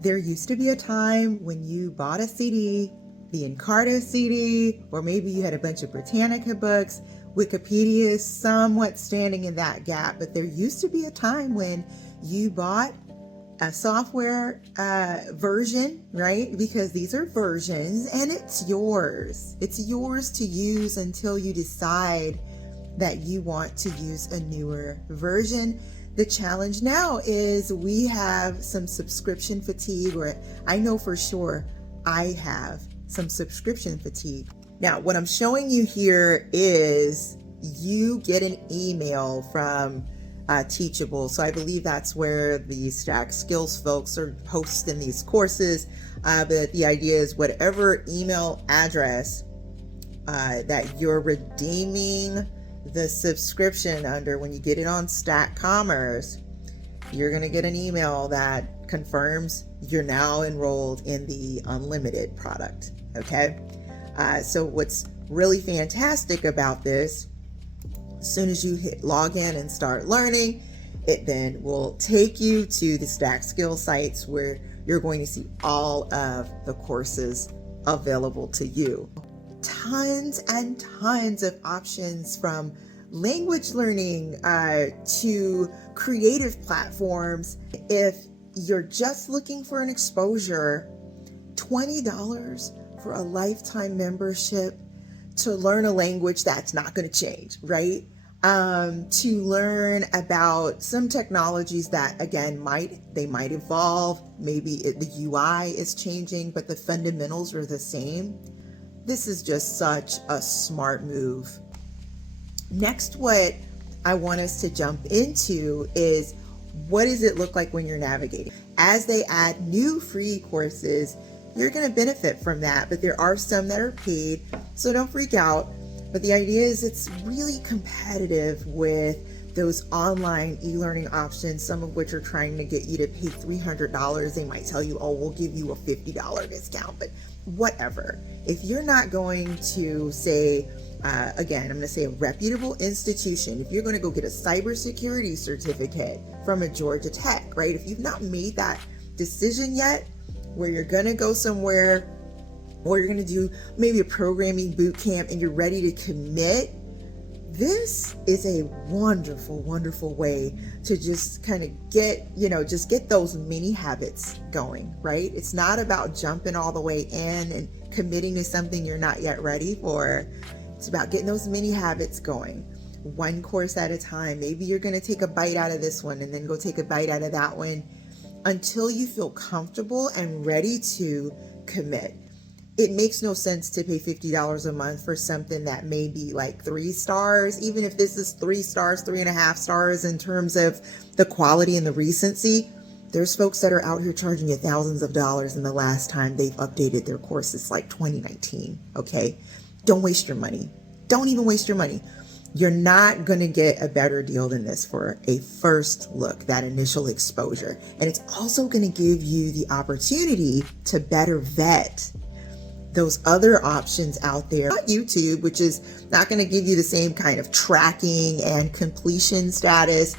There used to be a time when you bought a CD, the Encarta CD, or maybe you had a bunch of Britannica books. Wikipedia is somewhat standing in that gap, but there used to be a time when you bought a software version, right? Because these are versions and it's yours. It's yours to use until you decide that you want to use a newer version. The challenge now is we have some subscription fatigue, or I know for sure I have some subscription fatigue. Now, what I'm showing you here is you get an email from Teachable. So I believe that's where the StackSkills folks are hosting these courses. But the idea is whatever email address that you're redeeming the subscription under, when you get it on Stack Commerce, you're going to get an email that confirms you're now enrolled in the unlimited product. Okay. So what's really fantastic about this, as soon as you hit log in and start learning, it then will take you to the StackSkills sites where you're going to see all of the courses available to you. Tons and tons of options, from language learning to creative platforms. If you're just looking for an exposure, $20 for a lifetime membership to learn a language that's not going to change, right? To learn about some technologies that, again, might evolve. Maybe the UI is changing, but the fundamentals are the same. This is just such a smart move. Next, what I want us to jump into is, what does it look like when you're navigating? As they add new free courses, you're going to benefit from that, but there are some that are paid, so don't freak out. But the idea is it's really competitive with those online e-learning options, some of which are trying to get you to pay $300. They might tell you, oh, we'll give you a $50 discount, but whatever. If you're not going to say, again, I'm going to say a reputable institution, if you're going to go get a cybersecurity certificate from a Georgia Tech, right? If you've not made that decision yet, where you're going to go somewhere, or you're going to do maybe a programming boot camp and you're ready to commit, this is a wonderful, wonderful way to just kind of get those mini habits going, right? It's not about jumping all the way in and committing to something you're not yet ready for. It's about getting those mini habits going, one course at a time. Maybe you're going to take a bite out of this one and then go take a bite out of that one until you feel comfortable and ready to commit. It makes no sense to pay $50 a month for something that may be like 3 stars, even if this is 3 stars, 3.5 stars in terms of the quality and the recency. There's folks that are out here charging you thousands of dollars, and the last time they've updated their course is like 2019. Okay. Don't waste your money. Don't even waste your money. You're not going to get a better deal than this for a first look, that initial exposure. And it's also going to give you the opportunity to better vet those other options out there. Not YouTube, which is not going to give you the same kind of tracking and completion status,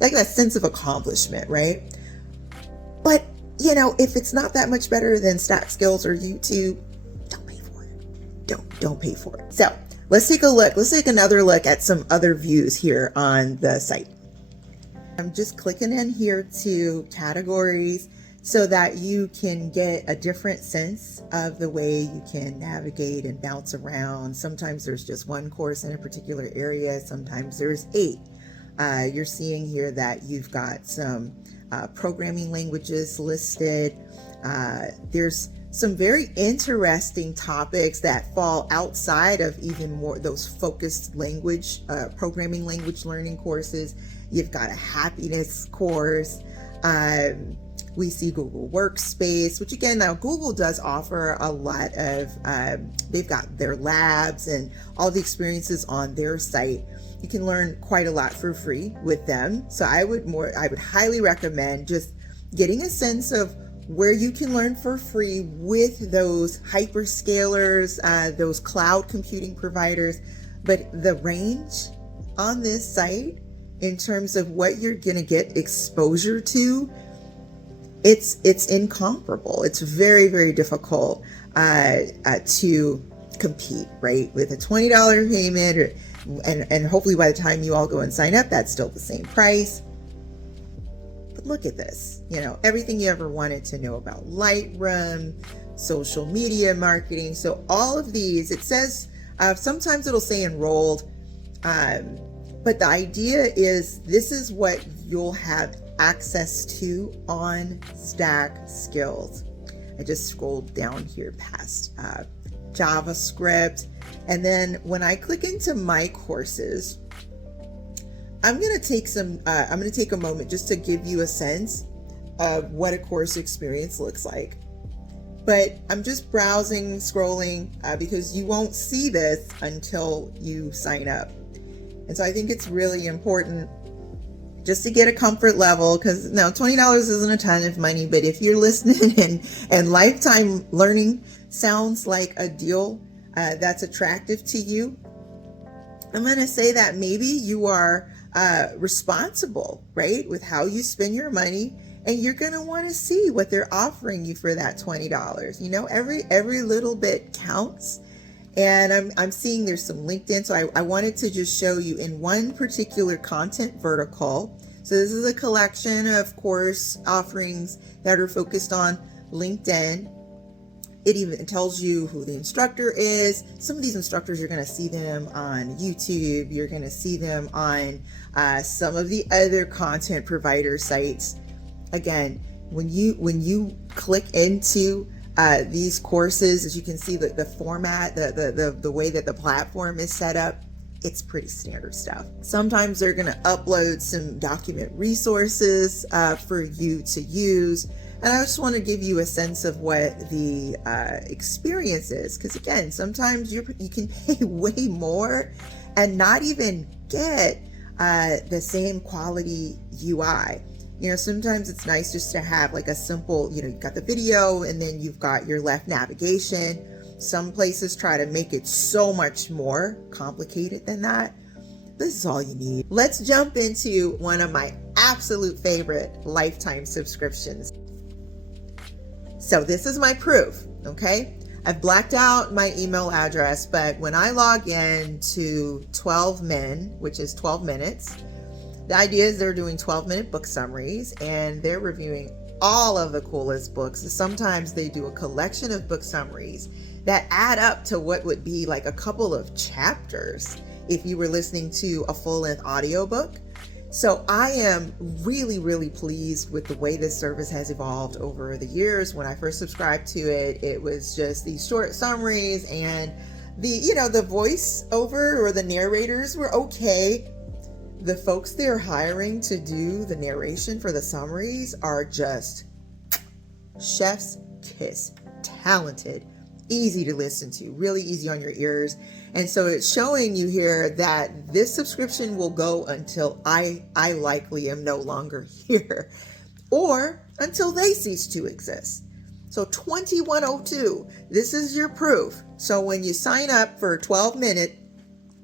like that sense of accomplishment, right? But, if it's not that much better than StackSkills or YouTube, don't pay for it. Don't pay for it. So let's take a look. Let's take another look at some other views here on the site. I'm just clicking in here to categories so that you can get a different sense of the way you can navigate and bounce around. Sometimes there's just one course in a particular area. Sometimes there's 8. You're seeing here that you've got some programming languages listed. There's some very interesting topics that fall outside of even more those focused language, programming language learning courses. You've got a happiness course. We see Google Workspace, which again, now Google does offer a lot of, they've got their labs and all the experiences on their site. You can learn quite a lot for free with them. So I would highly recommend just getting a sense of where you can learn for free with those hyperscalers, those cloud computing providers. But the range on this site in terms of what you're going to get exposure to it's incomparable. It's very, very difficult to compete, right? With a $20 payment, and hopefully by the time you all go and sign up, that's still the same price. But look at this, everything you ever wanted to know about Lightroom, social media marketing. So all of these, it says, sometimes it'll say enrolled, but the idea is this is what you'll have access to on StackSkills. I just scrolled down here past JavaScript, and then when I click into my courses, I'm going to take a moment just to give you a sense of what a course experience looks like. But I'm just browsing, scrolling, because you won't see this until you sign up. And so I think it's really important just to get a comfort level, because now $20 isn't a ton of money, but if you're listening and lifetime learning sounds like a deal that's attractive to you, I'm going to say that maybe you are responsible, right, with how you spend your money, and you're going to want to see what they're offering you for that $20. Every little bit counts. And I'm seeing there's some LinkedIn. So I wanted to just show you in one particular content vertical. So this is a collection of course offerings that are focused on LinkedIn. It even tells you who the instructor is. Some of these instructors, you're going to see them on YouTube. You're going to see them on some of the other content provider sites. Again, when you click into these courses, as you can see, the format, the way that the platform is set up, it's pretty standard stuff. Sometimes they're going to upload some document resources for you to use. And I just want to give you a sense of what the experience is. Because again, sometimes you can pay way more and not even get the same quality UI. Sometimes it's nice just to have like a simple, you've got the video and then you've got your left navigation. Some places try to make it so much more complicated than that. This is all you need. Let's jump into one of my absolute favorite lifetime subscriptions. So this is my proof, okay? I've blacked out my email address, but when I log in to 12 Min, which is 12 minutes, the idea is they're doing 12-minute book summaries and they're reviewing all of the coolest books. Sometimes they do a collection of book summaries that add up to what would be like a couple of chapters if you were listening to a full-length audiobook. So I am really, really pleased with the way this service has evolved over the years. When I first subscribed to it, it was just these short summaries, and the voiceover or the narrators were okay. The folks they're hiring to do the narration for the summaries are just chef's kiss, talented, easy to listen to, really easy on your ears. And so it's showing you here that this subscription will go until I likely am no longer here, or until they cease to exist. So 2102, this is your proof. So when you sign up for 12 minute,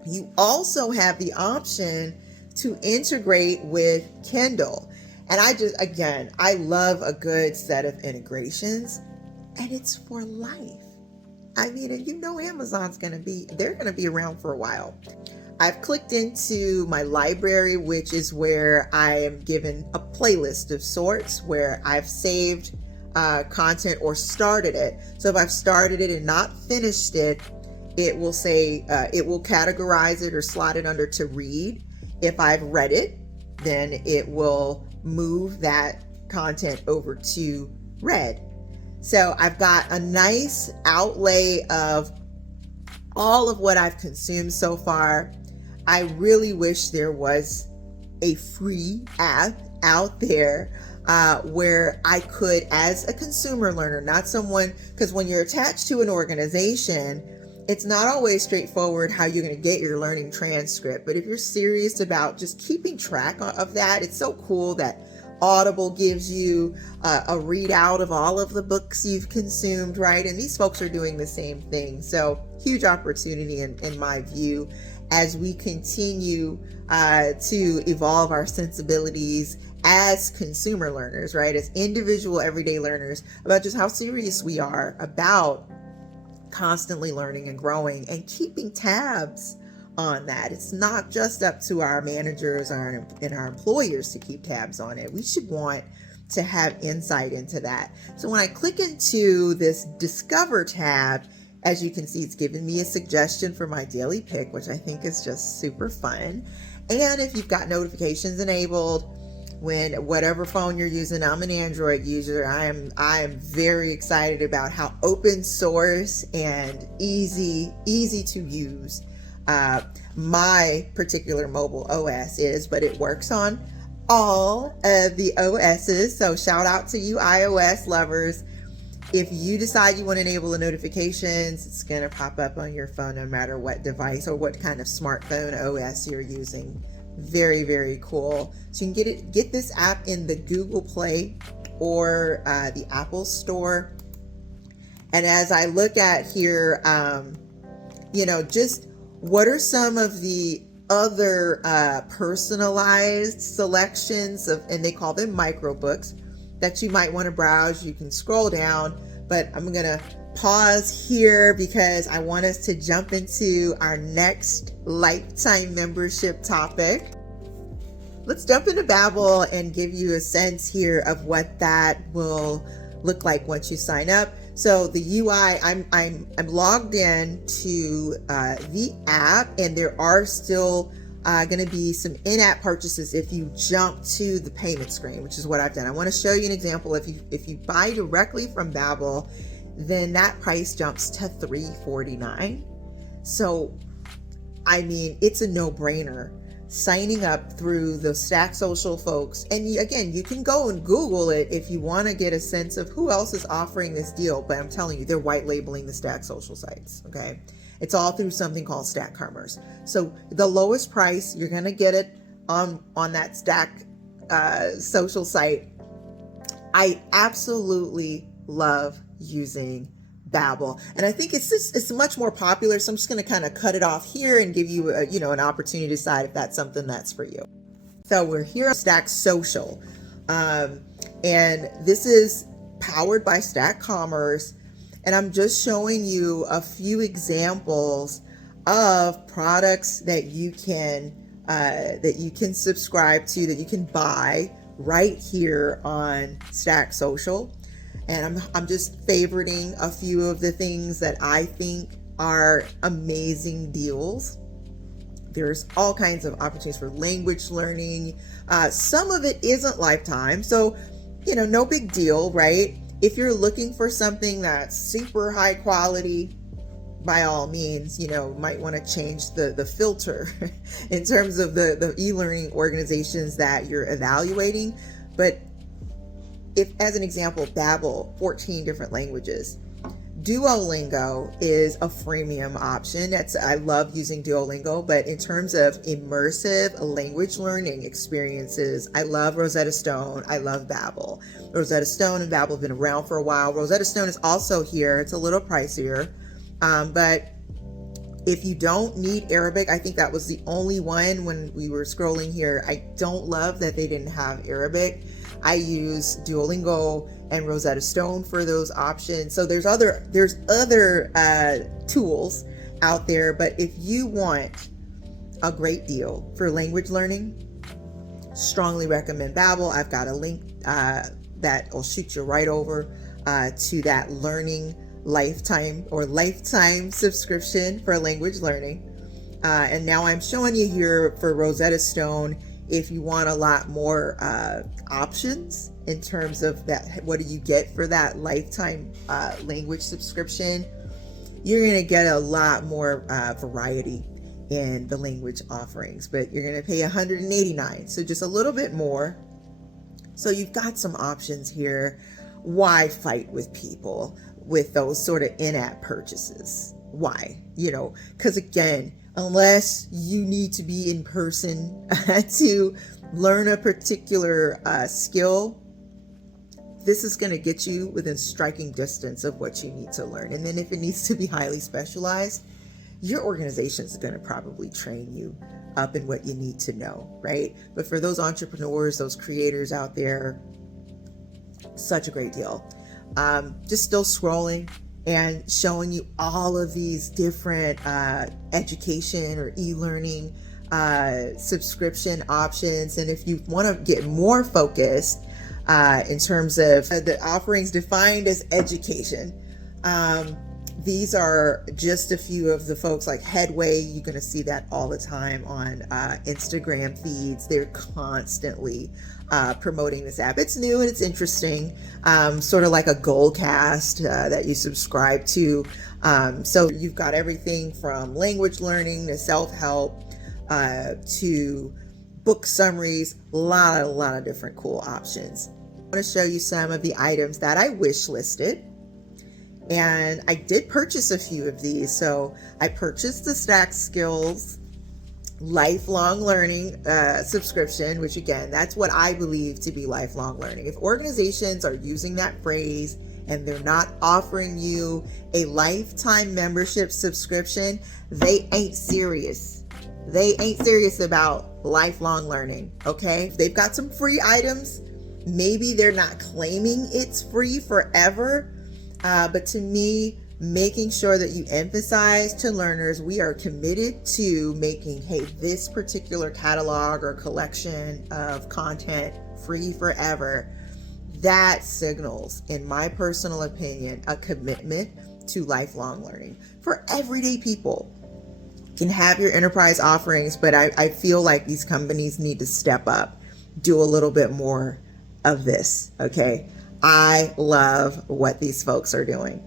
you also have the option to integrate with Kindle. And I love a good set of integrations, and it's for life. I mean, and Amazon's they're going to be around for a while. I've clicked into my library, which is where I am given a playlist of sorts where I've saved content or started it. So if I've started it and not finished it, it will say, it will categorize it or slot it under to read. If I've read it, then it will move that content over to read. So I've got a nice outlay of all of what I've consumed so far. I really wish there was a free app out there where I could, as a consumer learner, not someone, because when you're attached to an organization, it's not always straightforward how you're going to get your learning transcript. But if you're serious about just keeping track of that, it's so cool that Audible gives you a readout of all of the books you've consumed, right? And these folks are doing the same thing. So huge opportunity in my view. as we continue to evolve our sensibilities as consumer learners, right? As individual everyday learners, about just how serious we are about constantly learning and growing and keeping tabs on that. It's not just up to our managers and our employers to keep tabs on it. We should want to have insight into that. So when I click into this Discover tab, as you can see, it's giving me a suggestion for my daily pick, which I think is just super fun. And if you've got notifications enabled, when whatever phone you're using, I'm an Android user. I am very excited about how open source and easy to use my particular mobile OS is, but it works on all of the OSs. So shout out to you iOS lovers. If you decide you want to enable the notifications, it's going to pop up on your phone no matter what device or what kind of smartphone OS you're using. Very, very cool. So you can get this app in the Google Play or the Apple Store. And as I look at here, just what are some of the other personalized selections of, and they call them Microbooks, that you might want to browse. You can scroll down, but I'm going to pause here because I want us to jump into our next lifetime membership topic. Let's jump into Babbel and give you a sense here of what that will look like once you sign up. So the UI, I'm logged in to the app, and there are still going to be some in-app purchases if you jump to the payment screen, which is what I've done. I want to show you an example. If you buy directly from Babbel, then that price jumps to $3.49. So, I mean, it's a no-brainer signing up through the Stack Social folks. And you can go and Google it if you want to get a sense of who else is offering this deal. But I'm telling you, they're white labeling the Stack Social sites. Okay. It's all through something called Stack Commerce. So the lowest price, you're going to get it on that Stack Social site. I absolutely love using Babbel, and I think it's much more popular. So I'm just going to kind of cut it off here and give you an opportunity to decide if that's something that's for you. So we're here on Stack Social, and this is powered by Stack Commerce, and I'm just showing you a few examples of products that you can subscribe to, that you can buy right here on Stack Social. And I'm just favoriting a few of the things that I think are amazing deals. There's all kinds of opportunities for language learning. Some of it isn't lifetime, so no big deal, right? If you're looking for something that's super high quality, by all means, might want to change the filter in terms of the e-learning organizations that you're evaluating. But if, as an example, Babbel, 14 different languages. Duolingo is a freemium option. I love using Duolingo, but in terms of immersive language learning experiences, I love Rosetta Stone. I love Babbel. Rosetta Stone and Babbel have been around for a while. Rosetta Stone is also here. It's a little pricier, but if you don't need Arabic, I think that was the only one when we were scrolling here. I don't love that they didn't have Arabic. I use Duolingo and Rosetta Stone for those options. So there's other tools out there, but if you want a great deal for language learning, strongly recommend Babbel. I've got a link that will shoot you right over to that learning lifetime subscription for language learning. And now I'm showing you here for Rosetta Stone, if you want a lot more options in terms of that, what do you get for that lifetime language subscription? You're going to get a lot more variety in the language offerings, but you're going to pay $189, so just a little bit more. So you've got some options here. Why fight with people with those sort of in-app purchases? Why? Because again, unless you need to be in person to learn a particular skill, this is going to get you within striking distance of what you need to learn. And then if it needs to be highly specialized, your organization is going to probably train you up in what you need to know, right? But for those entrepreneurs, those creators out there, such a great deal. Just still scrolling and showing you all of these different education or e-learning subscription options. And if you want to get more focused in terms of the offerings defined as education, these are just a few of the folks like Headway. You're going to see that all the time on Instagram feeds. They're constantly promoting this app. It's new and it's interesting, sort of like a Goalcast that you subscribe to. So you've got everything from language learning to self-help to book summaries, a lot of different cool options. I want to show you some of the items that I wish listed. And I did purchase a few of these. So I purchased the StackSkills lifelong learning subscription, which again, that's what I believe to be lifelong learning. If organizations are using that phrase and they're not offering you a lifetime membership subscription, they ain't serious. They ain't serious about lifelong learning, okay? If they've got some free items, maybe they're not claiming it's free forever. But to me, making sure that you emphasize to learners, we are committed to making, hey, this particular catalog or collection of content free forever. That signals, in my personal opinion, a commitment to lifelong learning. For everyday people, you can have your enterprise offerings, but I feel like these companies need to step up, do a little bit more of this, okay? I love what these folks are doing.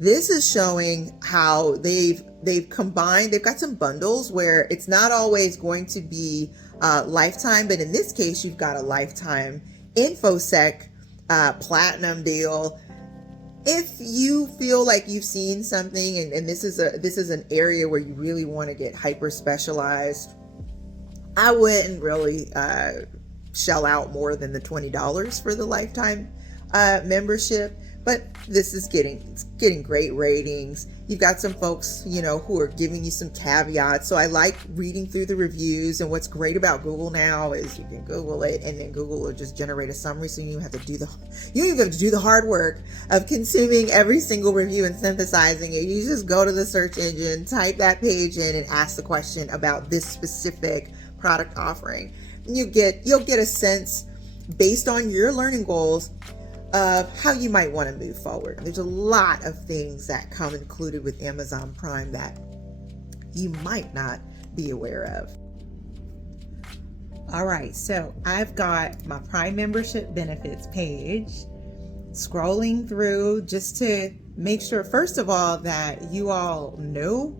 This is showing how they've combined, they've got some bundles where it's not always going to be lifetime, but in this case, you've got a lifetime InfoSec platinum deal. If you feel like you've seen something and this is an area where you really want to get hyper specialized, I wouldn't really shell out more than the $20 for the lifetime membership, but this is getting great ratings. You've got some folks, who are giving you some caveats. So I like reading through the reviews. And what's great about Google now is you can Google it, and then Google will just generate a summary. So you don't have to do the hard work of consuming every single review and synthesizing it. You just go to the search engine, type that page in, and ask the question about this specific product offering. You'll get a sense based on your learning goals of how you might want to move forward. There's a lot of things that come included with Amazon Prime that you might not be aware of. All right, so I've got my Prime membership benefits page, scrolling through just to make sure, first of all, that you all know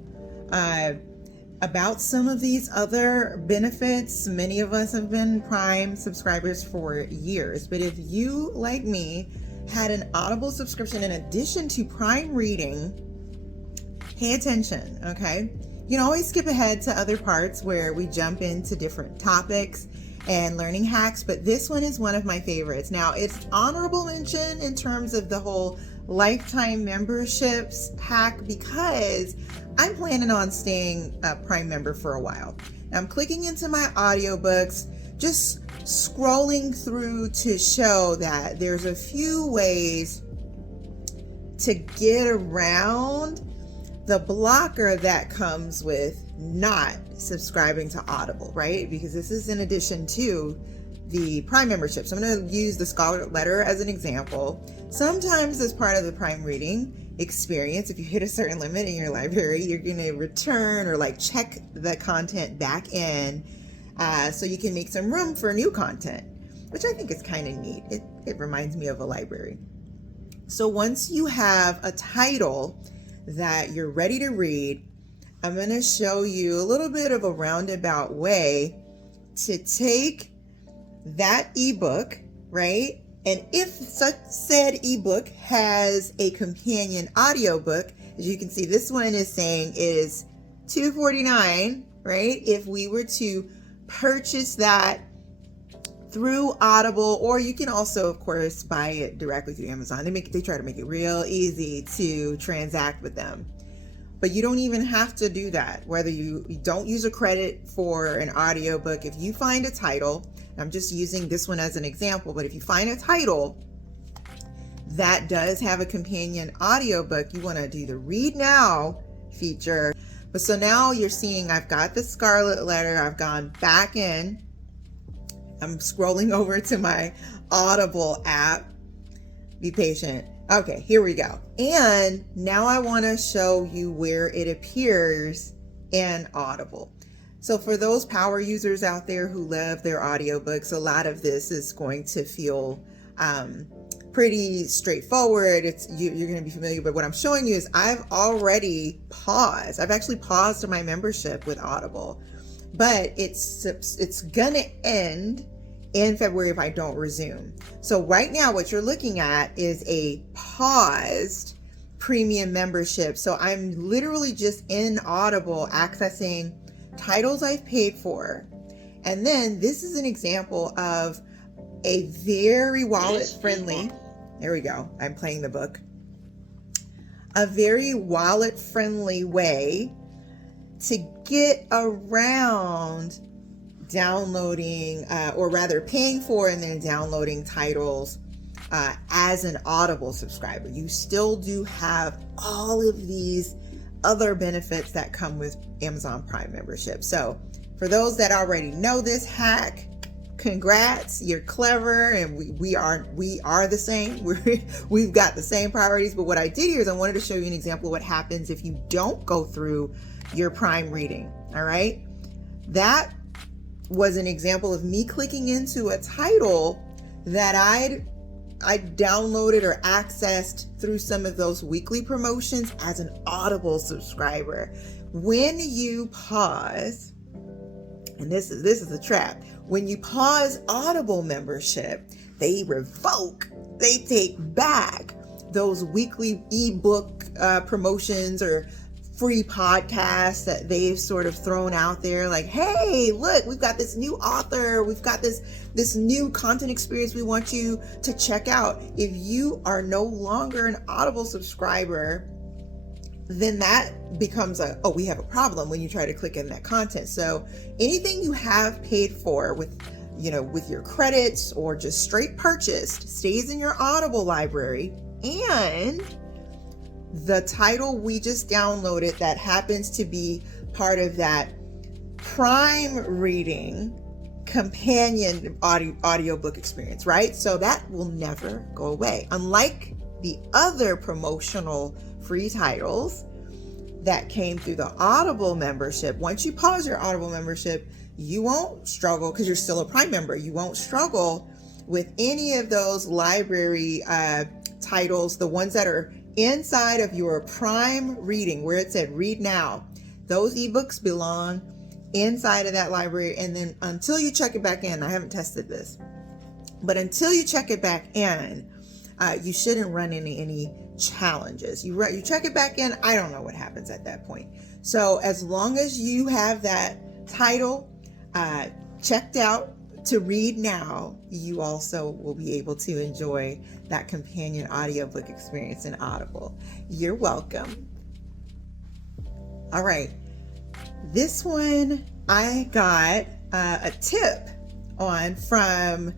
about some of these other benefits. Many of us have been Prime subscribers for years, but if you, like me, had an Audible subscription in addition to Prime reading, pay attention, okay? You can always skip ahead to other parts where we jump into different topics and learning hacks, but this one is one of my favorites. Now, it's honorable mention in terms of the whole lifetime memberships hack because I'm planning on staying a Prime member for a while. Now I'm clicking into my audiobooks, just scrolling through to show that there's a few ways to get around the blocker that comes with not subscribing to Audible, right? Because this is in addition to the Prime membership. So I'm going to use the Scarlet Letter as an example. Sometimes as part of the Prime reading experience, if you hit a certain limit in your library, you're going to return or check the content back in so you can make some room for new content, which I think is kind of neat. It reminds me of a library. So once you have a title that you're ready to read, I'm going to show you a little bit of a roundabout way to take that ebook, right? And if such said ebook has a companion audiobook, as you can see, this one is saying is $2.49, right? If we were to purchase that through Audible, or you can also, of course, buy it directly through Amazon. They try to make it real easy to transact with them. But you don't even have to do that. Whether you don't use a credit for an audiobook, if you find a title, I'm just using this one as an example, but if you find a title that does have a companion audiobook, you want to do the read now feature. But so now you're seeing I've got the Scarlet Letter. I've gone back in. I'm scrolling over to my Audible app. Be patient. Okay, here we go. And now I want to show you where it appears in Audible. So for those power users out there who love their audiobooks, a lot of this is going to feel pretty straightforward. You're going to be familiar, but what I'm showing you is I've already paused. I've actually paused my membership with Audible, but it's going to end in February if I don't resume. So right now what you're looking at is a paused premium membership. So I'm literally just in Audible accessing titles I've paid for. And then this is an example of a very wallet friendly, there we go, I'm playing the book, a very wallet friendly way to get around downloading or rather paying for and then downloading titles as an Audible subscriber. You still do have all of these other benefits that come with Amazon Prime membership. So for those that already know this hack, congrats, you're clever, and we are the same. We've got the same priorities. But what I did here is I wanted to show you an example of what happens if you don't go through your Prime reading. All right, that was an example of me clicking into a title that I downloaded or accessed through some of those weekly promotions as an Audible subscriber. When you pause, and this is a trap, when you pause Audible membership, they take back those weekly ebook promotions or free podcasts that they've sort of thrown out there, like, hey, look, we've got this new author, we've got this new content experience we want you to check out. If you are no longer an Audible subscriber, then that becomes we have a problem when you try to click in that content. So anything you have paid for with your credits or just straight purchased stays in your Audible library, and the title we just downloaded that happens to be part of that Prime reading companion audiobook experience, right? So that will never go away. Unlike the other promotional free titles that came through the Audible membership, once you pause your Audible membership, you won't struggle, because you're still a Prime member, you won't struggle with any of those library titles, the ones that are inside of your Prime reading where it said read now. Those ebooks belong inside of that library, and then until you check it back in, I haven't tested this, but until you check it back in, you shouldn't run into any challenges. You check it back in, I don't know what happens at that point. So as long as you have that title checked out to read now, you also will be able to enjoy that companion audiobook experience in Audible. You're welcome. All right, this one I got a tip on from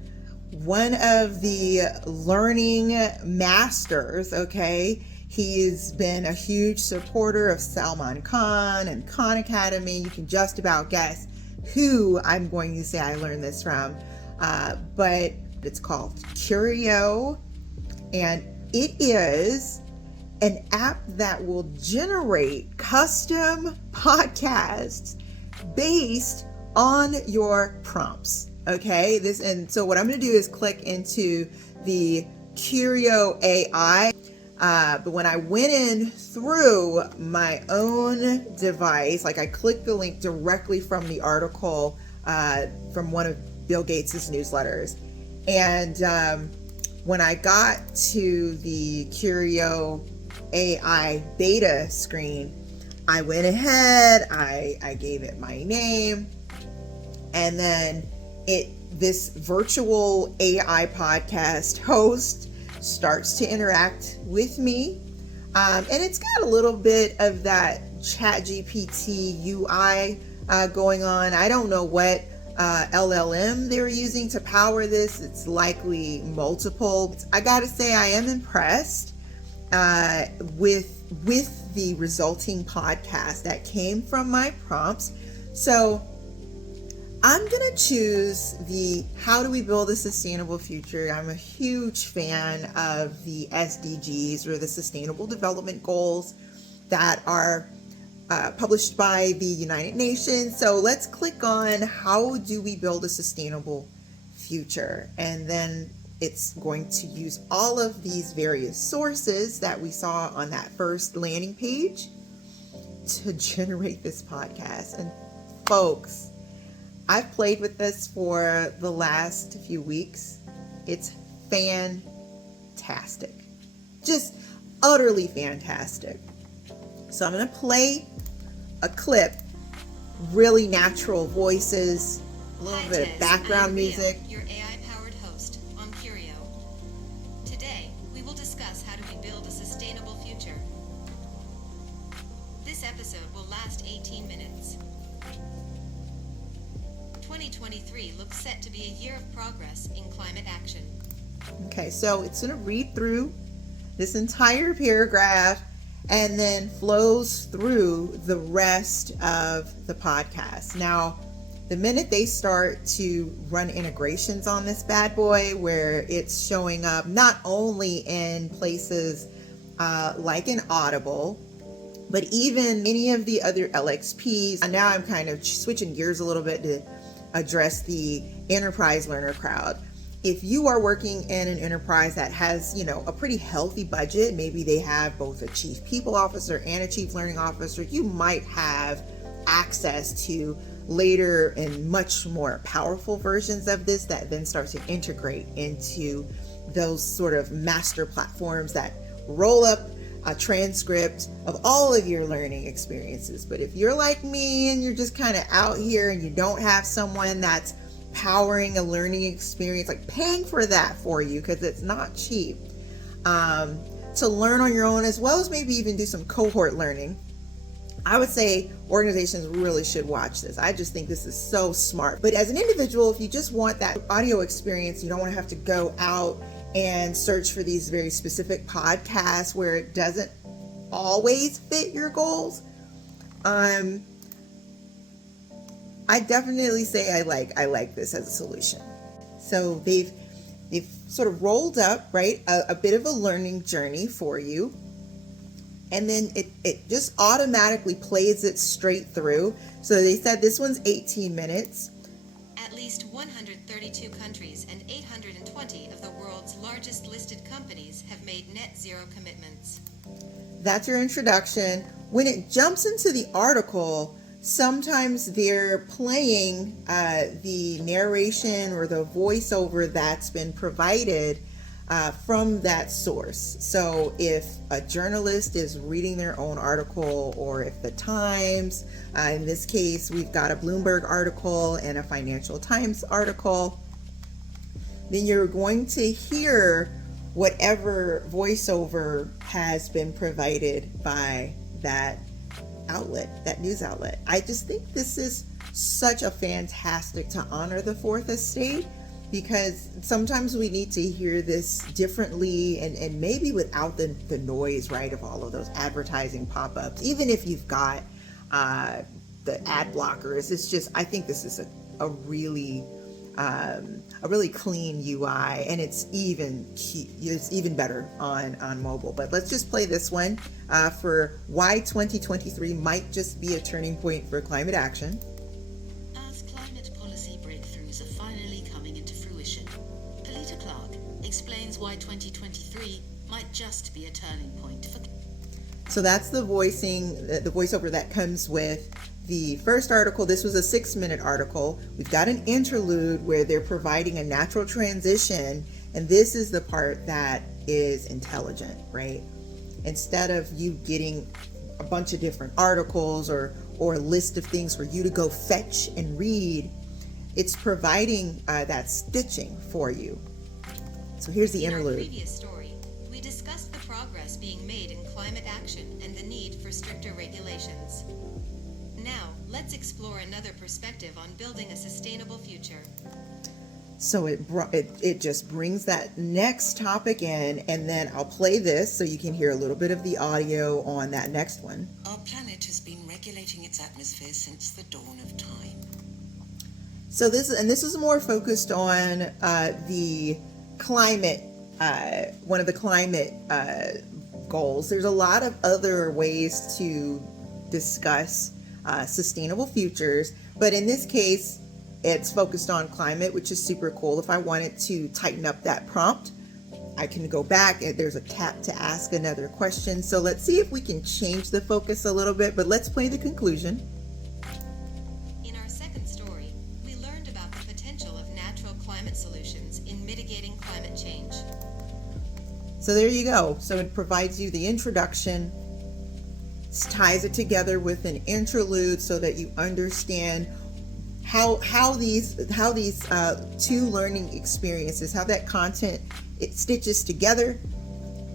one of the learning masters. Okay, he's been a huge supporter of Salman Khan and Khan Academy. You can just about guess who I'm going to say I learned this from, but it's called Curio, and it is an app that will generate custom podcasts based on your prompts. Okay, so what I'm going to do is click into the Curio AI. But when I went in through my own device, like I clicked the link directly from the article from one of Bill Gates's newsletters, and when I got to the Curio AI beta screen, I went ahead, I gave it my name, and then this virtual AI podcast host starts to interact with me. And it's got a little bit of that ChatGPT UI going on. I don't know what LLM they're using to power this. It's likely multiple. I gotta say, I am impressed with the resulting podcast that came from my prompts. So I'm gonna choose the how do we build a sustainable future. I'm a huge fan of the SDGs, or the Sustainable Development Goals, that are published by the United Nations. So let's click on how do we build a sustainable future, and then it's going to use all of these various sources that we saw on that first landing page to generate this podcast. And folks, I've played with this for the last few weeks. It's fantastic. Just utterly fantastic. So I'm going to play a clip, really natural voices, a little bit of background music. Your AI-powered host on Curio. Today, we will discuss how do we build a sustainable future. This episode will last 18 minutes. 2023 looks set to be a year of progress in climate action. Okay, so it's going to read through this entire paragraph and then flows through the rest of the podcast. Now, the minute they start to run integrations on this bad boy, where it's showing up not only in places like an Audible, but even any of the other LXPs. And now I'm kind of switching gears a little bit to address the enterprise learner crowd. If you are working in an enterprise that has, a pretty healthy budget, maybe they have both a chief people officer and a chief learning officer, you might have access to later and much more powerful versions of this that then start to integrate into those sort of master platforms that roll up a transcript of all of your learning experiences. But if you're like me and you're just kind of out here and you don't have someone that's powering a learning experience, like paying for that for you, because it's not cheap, to learn on your own, as well as maybe even do some cohort learning, I would say organizations really should watch this. I just think this is so smart. But as an individual, if you just want that audio experience, you don't want to have to go out and search for these very specific podcasts where it doesn't always fit your goals. I definitely say I like this as a solution. So they've sort of rolled up, right, a bit of a learning journey for you. And then it just automatically plays it straight through. So they said this one's 18 minutes. At least 132 countries and 820 of the world's largest listed companies have made net zero commitments. That's your introduction. When it jumps into the article, sometimes they're playing the narration or the voiceover that's been provided from that source. So if a journalist is reading their own article, or if the Times, in this case, we've got a Bloomberg article and a Financial Times article, then you're going to hear whatever voiceover has been provided by that outlet, that news outlet. I just think this is such a fantastic to honor the fourth estate, because sometimes we need to hear this differently and maybe without the noise, right, of all of those advertising pop-ups. Even if you've got the ad blockers, it's just, I think this is a really clean UI, and it's even better on mobile. But let's just play this one for why 2023 might just be a turning point for climate action. As climate policy breakthroughs are finally coming into fruition, Polita Clark explains why 2023 might just be a turning point for... So that's the voiceover that comes with the first article. This was a 6-minute article. We've got an interlude where they're providing a natural transition, and this is the part that is intelligent, right? Instead of you getting a bunch of different articles or a list of things for you to go fetch and read, it's providing that stitching for you. So here's the interlude. In our previous story, we discussed the progress being made in climate action and the need for stricter regulations. Now, let's explore another perspective on building a sustainable future. So it just brings that next topic in, and then I'll play this so you can hear a little bit of the audio on that next one. Our planet has been regulating its atmosphere since the dawn of time. So this is more focused on the climate, one of the climate goals. There's a lot of other ways to discuss sustainable futures, but in this case, it's focused on climate, which is super cool. If I wanted to tighten up that prompt, I can go back and there's a tap to ask another question. So let's see if we can change the focus a little bit, but let's play the conclusion. In our second story, we learned about the potential of natural climate solutions in mitigating climate change. So there you go. So it provides you the introduction, ties it together with an interlude so that you understand how these two learning experiences, how that content, it stitches together.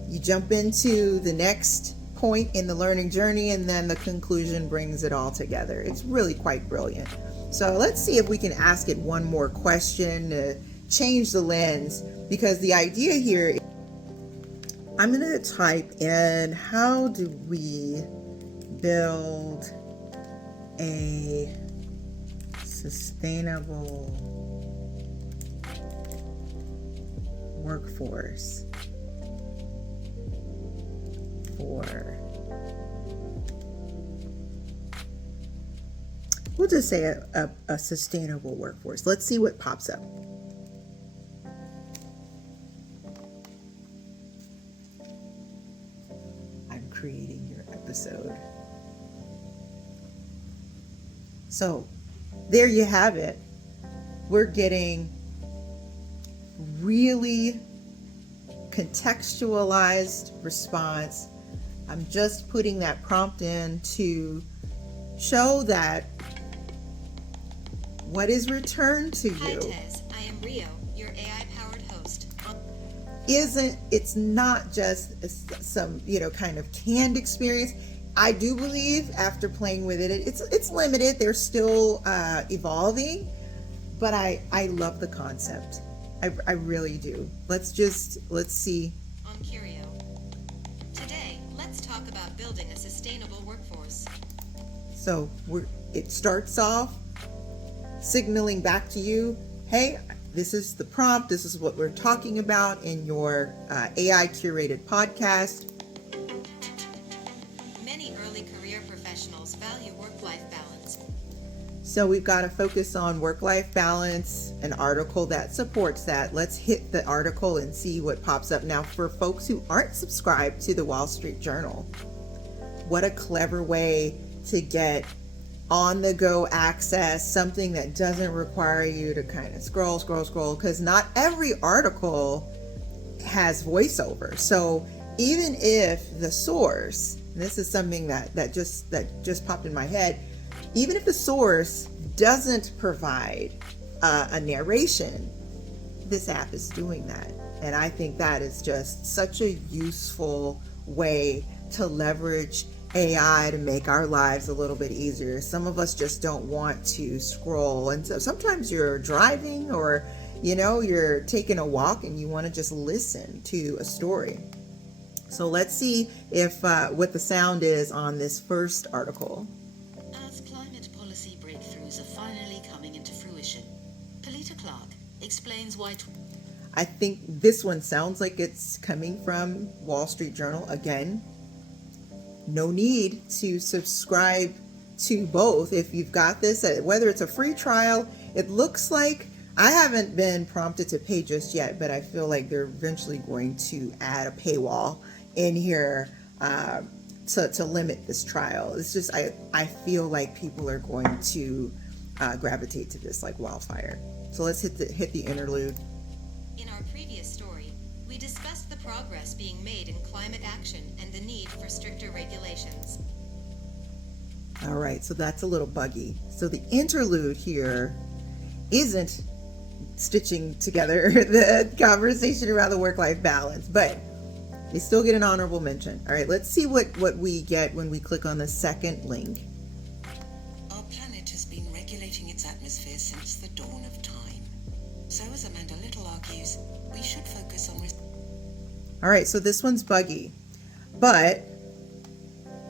You jump into the next point in the learning journey, and then the conclusion brings it all together. It's really quite brilliant. So let's see if we can ask it one more question to change the lens, because the idea here, I'm going to type in, how do we build a sustainable workforce for, we'll just say a sustainable workforce. Let's see what pops up. I'm creating your episode. So there you have it. We're getting really contextualized response. I'm just putting that prompt in to show that what is returned to Hi you Tez, I am Rio, your AI-powered host. it's not just some, kind of canned experience. I do believe after playing with it, it's limited. They're still evolving, but I love the concept. I really do. Let's see. On Curio. Today, let's talk about building a sustainable workforce. So it starts off signaling back to you, hey, this is the prompt. This is what we're talking about in your AI curated podcast. Many early career professionals value work-life balance. So we've got to focus on work-life balance, an article that supports that. Let's hit the article and see what pops up. Now, for folks who aren't subscribed to the Wall Street Journal, what a clever way to get on-the-go access, something that doesn't require you to kind of scroll, because not every article has voiceover. So even if the source, and this is something that just popped in my head, even if the source doesn't provide a narration, this app is doing that. And I think that is just such a useful way to leverage AI to make our lives a little bit easier. Some of us just don't want to scroll. And so sometimes you're driving or, you're taking a walk and you want to just listen to a story. So let's see if what the sound is on this first article. As climate policy breakthroughs are finally coming into fruition, Polita Clark explains why... I think this one sounds like it's coming from Wall Street Journal. Again, no need to subscribe to both if you've got this, whether it's a free trial. It looks like, I haven't been prompted to pay just yet, but I feel like they're eventually going to add a paywall in here to limit this trial. It's just, I feel like people are going to gravitate to this like wildfire. So let's hit the interlude. In our previous story, we discussed the progress being made in climate action and the need for stricter regulations. All right, so that's a little buggy. So the interlude here isn't stitching together the conversation around the work-life balance, but They still get an honorable mention. All right, let's see what we get when we click on the second link. Our planet has been regulating its atmosphere since the dawn of time. So, as Amanda Little argues, we should focus on... All right, so this one's buggy, but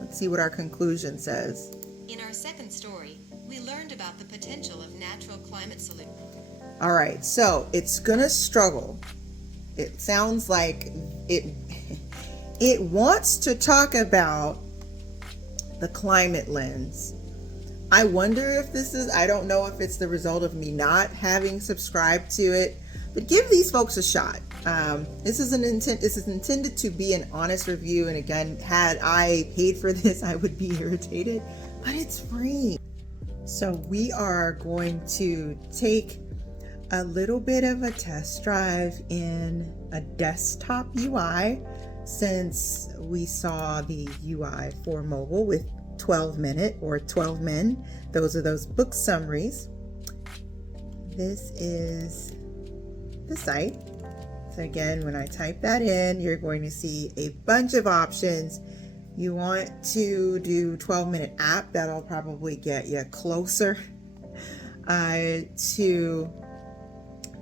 let's see what our conclusion says. In our second story, we learned about the potential of natural climate solutions. All right, so it's gonna struggle. It sounds like it wants to talk about the climate lens. I wonder if this is, I don't know if it's the result of me not having subscribed to it, but give these folks a shot. This is intended to be an honest review, and again, had I paid for this, I would be irritated, but it's free. So we are going to take a little bit of a test drive in a desktop UI, since we saw the UI for mobile with 12-minute or 12 men. Those are those book summaries. This is the site. So again, when I type that in, you're going to see a bunch of options. You want to do 12-minute app. That'll probably get you closer to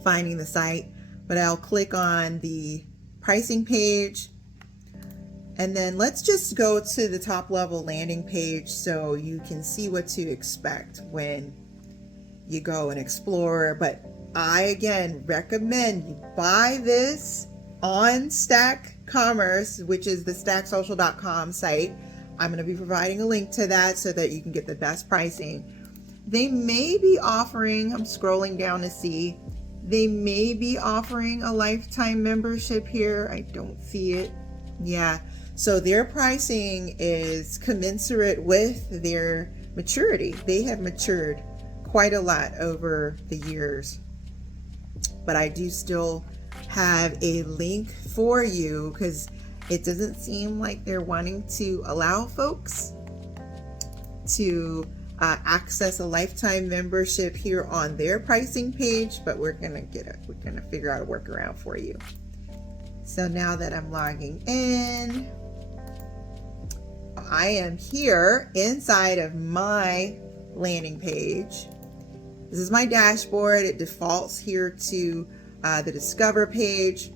finding the site, but I'll click on the pricing page, and then let's just go to the top level landing page so you can see what to expect when you go and explore. But I again recommend you buy this on Stack Commerce, which is the stacksocial.com site. I'm going to be providing a link to that so that you can get the best pricing. They may be offering, I'm scrolling down to see, they may be offering a lifetime membership here. I don't see it. Yeah. So their pricing is commensurate with their maturity. They have matured quite a lot over the years. But I do still have a link for you because it doesn't seem like they're wanting to allow folks to access a lifetime membership here on their pricing page, but we're gonna figure out a workaround for you. So now that I'm logging in, I am here inside of my landing page. This is my dashboard. It defaults here to the Discover page.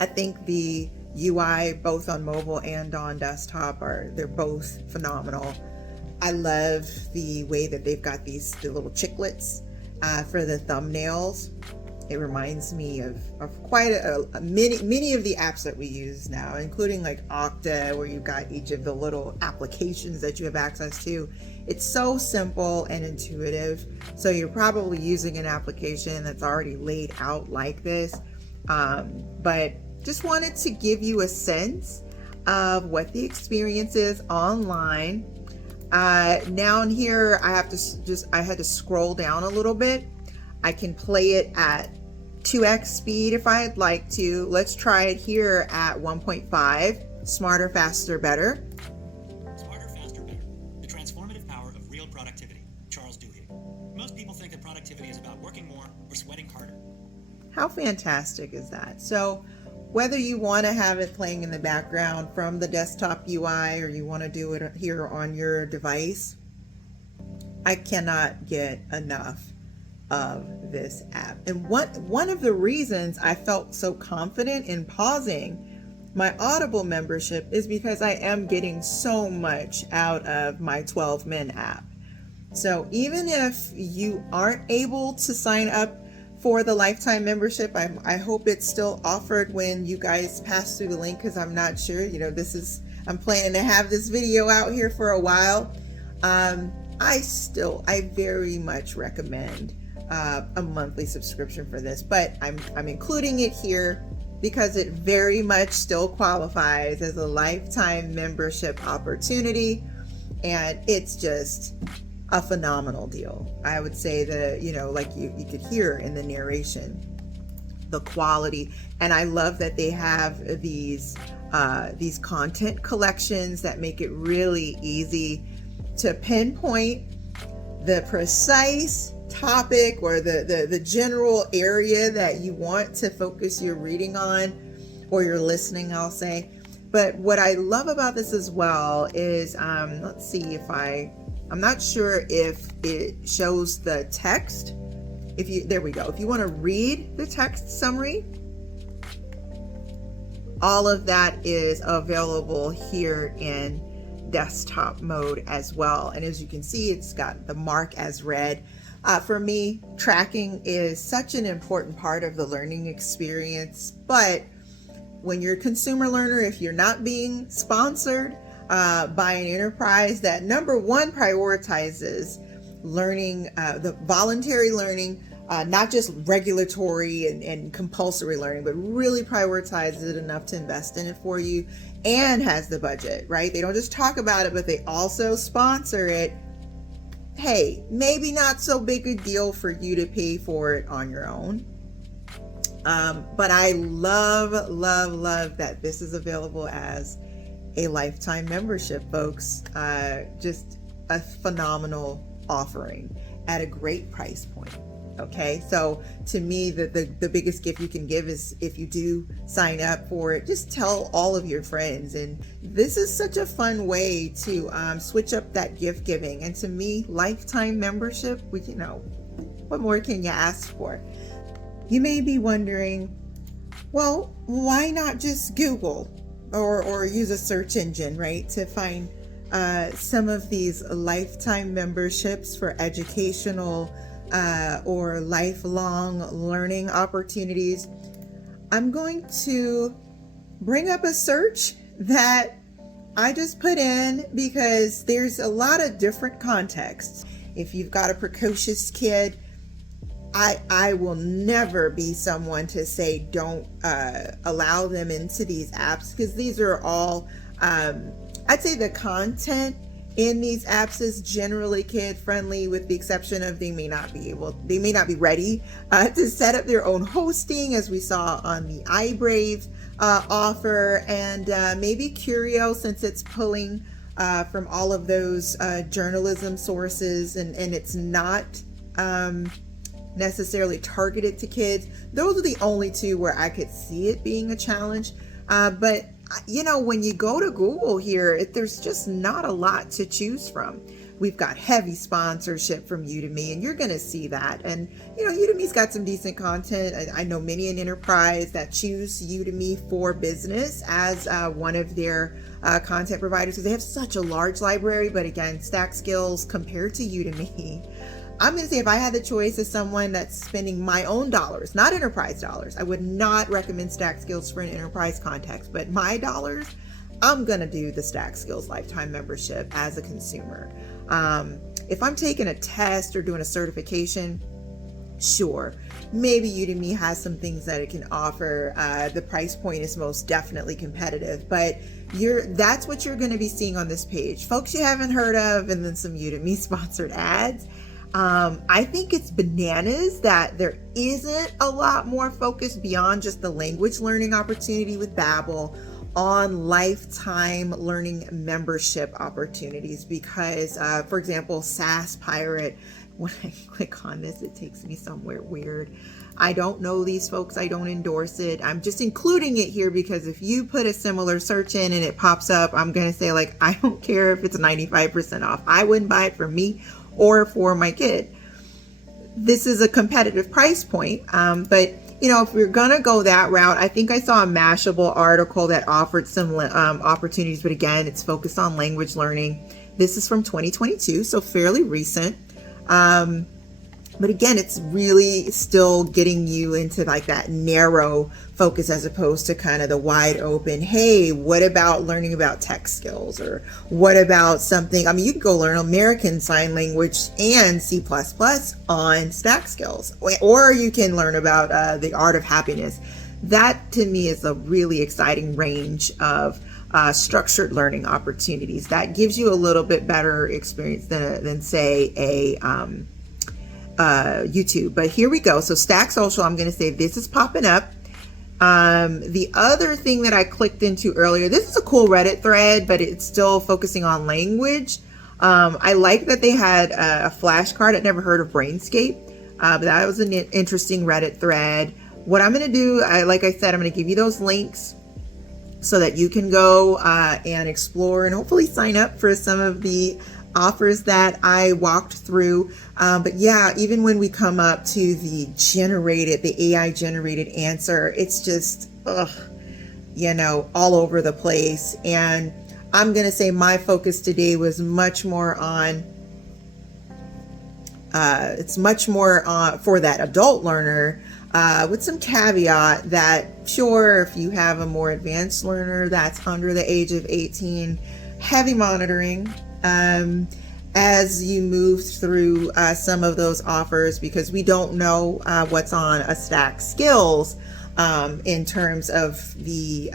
I think the UI both on mobile and on desktop they're both phenomenal. I love the way that they've got the little chiclets for the thumbnails. It reminds me of quite many of the apps that we use now, including like Okta, where you've got each of the little applications that you have access to. It's so simple and intuitive. So you're probably using an application that's already laid out like this. But just wanted to give you a sense of what the experience is online. Now in here, I had to scroll down a little bit. I can play it at 2x speed if I'd like to. Let's try it here at 1.5. Smarter, faster, better. Smarter, faster, better. The transformative power of real productivity. Charles Duhigg. Most people think that productivity is about working more or sweating harder. How fantastic is that? So whether you want to have it playing in the background from the desktop UI or you want to do it here on your device, I cannot get enough of this app. And one of the reasons I felt so confident in pausing my Audible membership is because I am getting so much out of my 12 Men app. So even if you aren't able to sign up for the lifetime membership, I hope it's still offered when you guys pass through the link, because I'm not sure, I'm planning to have this video out here for a while. I very much recommend a monthly subscription for this, but I'm including it here because it very much still qualifies as a lifetime membership opportunity, and it's just a phenomenal deal. I would say that, like you could hear in the narration, the quality, and I love that they have these content collections that make it really easy to pinpoint the precise topic or the general area that you want to focus your reading on, or you're listening, I'll say. But what I love about this as well is, let's see if I'm not sure if it shows the text. There we go. If you want to read the text summary, all of that is available here in desktop mode as well. And as you can see, it's got the mark as read. For me, tracking is such an important part of the learning experience, but when you're a consumer learner, if you're not being sponsored by an enterprise that number one prioritizes learning, the voluntary learning, not just regulatory and compulsory learning, but really prioritizes it enough to invest in it for you and has the budget, right? They don't just talk about it, but they also sponsor it. Hey, maybe not so big a deal for you to pay for it on your own. But I love that this is available as a lifetime membership, folks. Just a phenomenal offering at a great price point. Okay, so to me, the biggest gift you can give is if you do sign up for it, just tell all of your friends. And this is such a fun way to switch up that gift giving. And to me, lifetime membership, what more can you ask for? You may be wondering, well, why not just Google or use a search engine, right, to find some of these lifetime memberships for educational or lifelong learning opportunities? I'm going to bring up a search that I just put in because there's a lot of different contexts. If you've got a precocious kid, I will never be someone to say don't allow them into these apps, because these are all, I'd say the content in these apps is generally kid friendly, with the exception of they may not be ready to set up their own hosting, as we saw on the ibrave offer, and maybe Curio, since it's pulling from all of those journalism sources, and it's not necessarily targeted to kids. Those are the only two where I could see it being a challenge. But when you go to Google here, there's just not a lot to choose from. We've got heavy sponsorship from Udemy, and you're going to see that. And, Udemy's got some decent content. I know many an enterprise that choose Udemy for business as one of their content providers, because they have such a large library. But again, StackSkills compared to Udemy, I'm going to say if I had the choice as someone that's spending my own dollars, not enterprise dollars, I would not recommend StackSkills for an enterprise context, but my dollars, I'm going to do the StackSkills lifetime membership as a consumer. If I'm taking a test or doing a certification, sure, maybe Udemy has some things that it can offer. The price point is most definitely competitive, but that's what you're going to be seeing on this page. Folks you haven't heard of, and then some Udemy sponsored ads. I think it's bananas that there isn't a lot more focus beyond just the language learning opportunity with Babbel on lifetime learning membership opportunities, because, for example, SaaS Pirate, when I click on this, it takes me somewhere weird. I don't know these folks. I don't endorse it. I'm just including it here because if you put a similar search in and it pops up, I'm going to say, I don't care if it's 95% off. I wouldn't buy it for me or for my kid. This is a competitive price point, but if we're gonna go that route, I think I saw a Mashable article that offered some opportunities, but again, it's focused on language learning. This is from 2022, so fairly recent. But again, it's really still getting you into that narrow focus as opposed to kind of the wide open, hey, what about learning about tech skills? Or what about something, you can go learn American Sign Language and C++ on StackSkills. Or you can learn about the art of happiness. That to me is a really exciting range of structured learning opportunities. That gives you a little bit better experience than say a YouTube. But here we go. So Stack Social, I'm going to say this is popping up. The other thing that I clicked into earlier, this is a cool Reddit thread, but it's still focusing on language. I like that they had a flashcard. I'd never heard of Brainscape, but that was an interesting Reddit thread. what I'm going to do, like I said, I'm going to give you those links so that you can go and explore and hopefully sign up for some of the offers that I walked through. But yeah, even when we come up to the AI generated answer, it's just, all over the place. And I'm going to say my focus today was much more on, for that adult learner, with some caveat that, sure, if you have a more advanced learner that's under the age of 18, heavy monitoring as you move through some of those offers, because we don't know what's on a StackSkills in terms of the,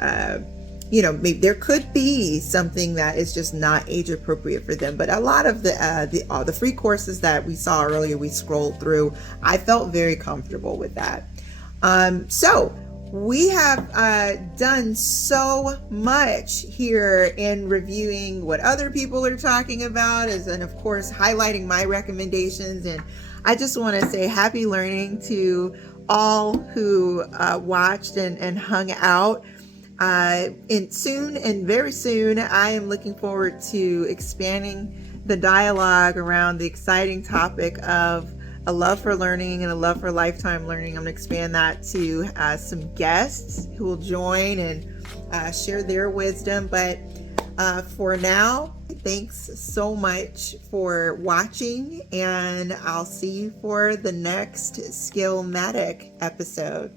maybe there could be something that is just not age appropriate for them. But a lot of the free courses that we saw earlier, we scrolled through, I felt very comfortable with that. So we have done so much here in reviewing what other people are talking about, and of course highlighting my recommendations. And I just want to say happy learning to all who watched and hung out. And very soon, I am looking forward to expanding the dialogue around the exciting topic of a love for learning and a love for lifetime learning. I'm going to expand that to some guests who will join and share their wisdom. But for now, thanks so much for watching, and I'll see you for the next Skillmatic episode.